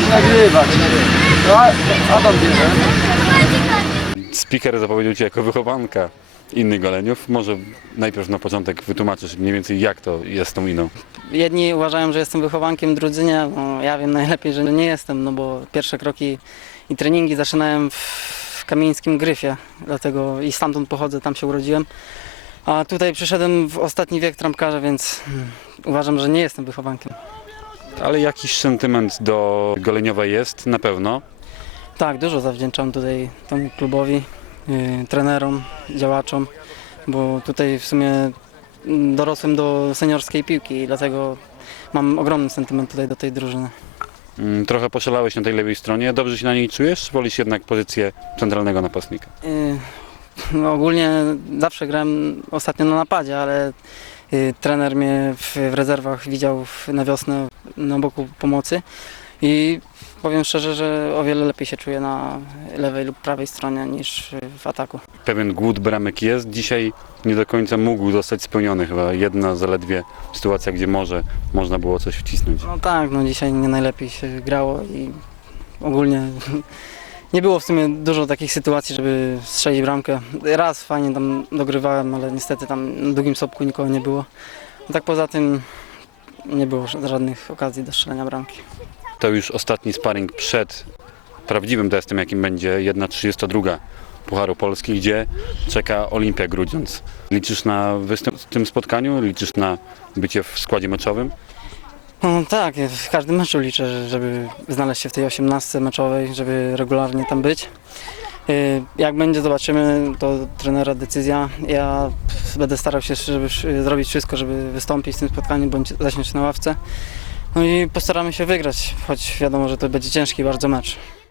powinieneś nagrywać. No, a- Adam bierze. Speaker zapowiedział Cię jako wychowanka innych goleniów. Może najpierw na początek wytłumaczysz mniej więcej jak to jest z tą iną. Jedni uważają, że jestem wychowankiem, drudzy nie. No, ja wiem najlepiej, że nie jestem, no bo pierwsze kroki i treningi zaczynałem w, w kamieńskim gryfie, dlatego i stamtąd pochodzę, tam się urodziłem. A tutaj przyszedłem w ostatni wiek trampkarza, więc hmm, uważam, że nie jestem wychowankiem. Ale jakiś sentyment do goleniowa jest na pewno. Tak, dużo zawdzięczam tutaj temu klubowi, yy, trenerom, działaczom, bo tutaj w sumie mm, dorosłem do seniorskiej piłki i dlatego mam ogromny sentyment tutaj do tej drużyny. Mm, Trochę poszalałeś na tej lewej stronie. Dobrze się na niej czujesz? Czy wolisz jednak pozycję centralnego napastnika? Y, No ogólnie zawsze grałem ostatnio na napadzie, ale y, trener mnie w, w rezerwach widział w, na wiosnę na boku pomocy i powiem szczerze, że o wiele lepiej się czuję na lewej lub prawej stronie niż w ataku. Pewien głód bramek jest. Dzisiaj nie do końca mógł zostać spełniony. Chyba jedna zaledwie sytuacja, gdzie może można było coś wcisnąć. No tak, no dzisiaj nie najlepiej się grało i ogólnie nie było w sumie dużo takich sytuacji, żeby strzelić bramkę. Raz fajnie tam dogrywałem, ale niestety tam na drugim stopku nikogo nie było. No tak poza tym nie było żadnych okazji do strzelenia bramki. To już ostatni sparring przed prawdziwym testem, jakim będzie 1.32 Pucharu Polski, gdzie czeka Olimpia Grudziądz. Liczysz na występ w tym spotkaniu? Liczysz na bycie w składzie meczowym? No tak, ja w każdym meczu liczę, że- żeby znaleźć się w tej 18 meczowej, żeby regularnie tam być. Y, Jak będzie, zobaczymy, to trenera decyzja. Ja będę starał się żeby zrobić wszystko, żeby wystąpić w tym spotkaniu, bądź zasiąść na ławce. No i postaramy się wygrać, choć wiadomo, że to będzie ciężki bardzo mecz.